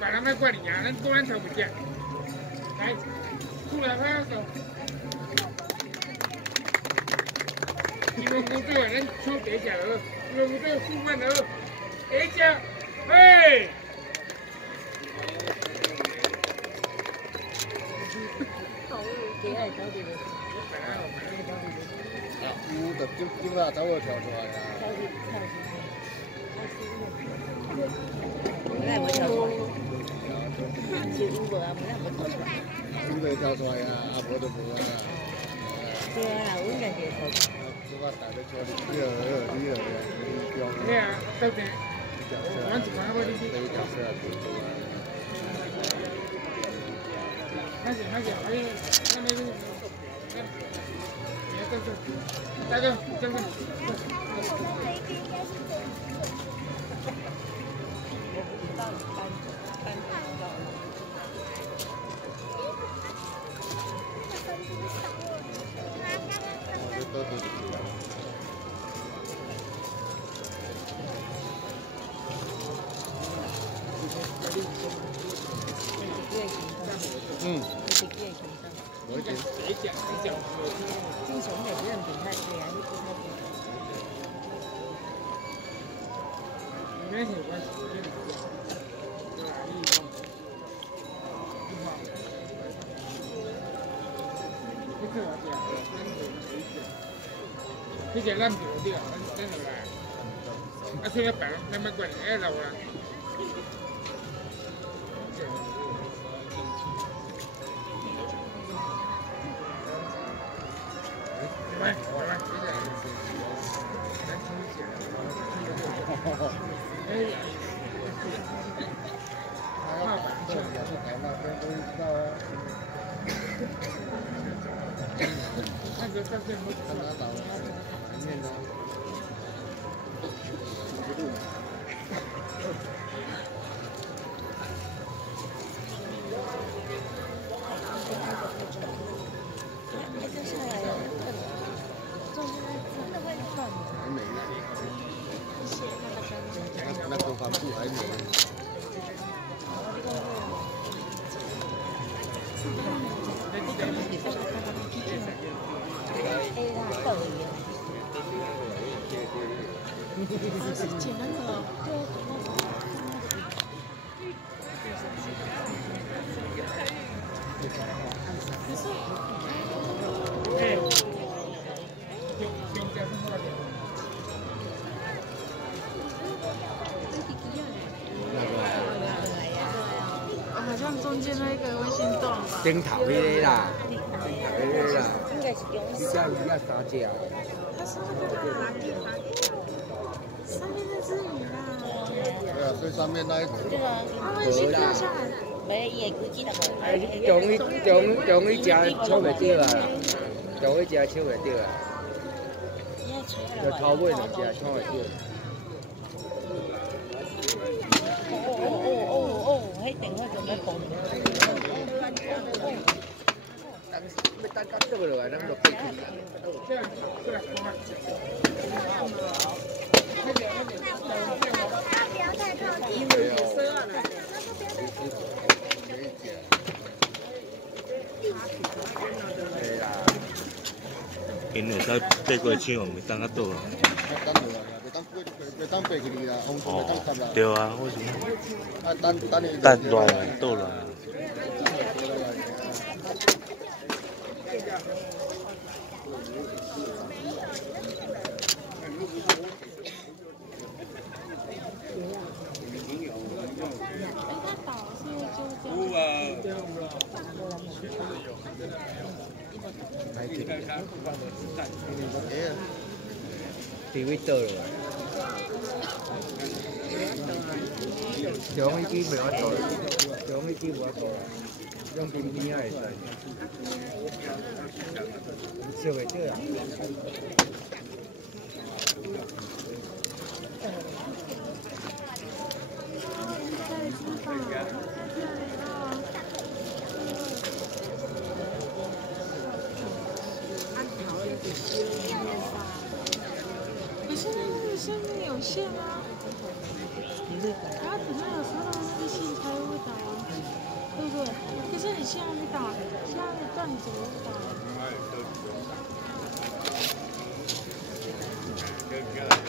把他们管理员咱公安瞅不见。来，出来快走。你们工作人抽别家了，你们工作副官了，别家，哎。几爱搞这个。有就今仔早就跳出来啦。那没跳出来。是有无啊？没跳出来。有就跳出来啊，啊无就无啊。对啊，有人就跳出来。即摆大家做你对啊，到底。我只看过你去。开始，那个。大哥，这个。嗯。我讲谁讲？正常的不能平太对啊，你平太平。没有关系，对吧？你这咱唔对啊，咱就来。啊，所以白咱们管哎老啊。来，哎呀，怕板凳，那个上面不看得到，面呢？那头发不还美？剪那个，可是，好像中间那个会心动吧？顶头迄个啦，顶头迄个啦，应该是中一只鱼啊三只。它是那个哪地方？上面那只鱼啦。对啊，最上面那一只。对啊，它会先掉下来。没，伊会估计那个。哎，你中伊只抽袂着啊，中伊只抽袂着啊，就头尾两只抽袂着。迄电话就要放。要等到倒落来，咱就过去。这样，对，不要太靠近。对啦。因会使爬过墙，袂当较倒啦。袂当爬去哩啦，风水袂当插啦。对啊，我想。啊，等落来倒来。地位倒落来，中飞机袂法倒啦，中飞机无法倒啦，用边边仔会使，笑袂着啦。可是那个上面有线啊，它可能有时候那个线才会是下面打，下面站着打。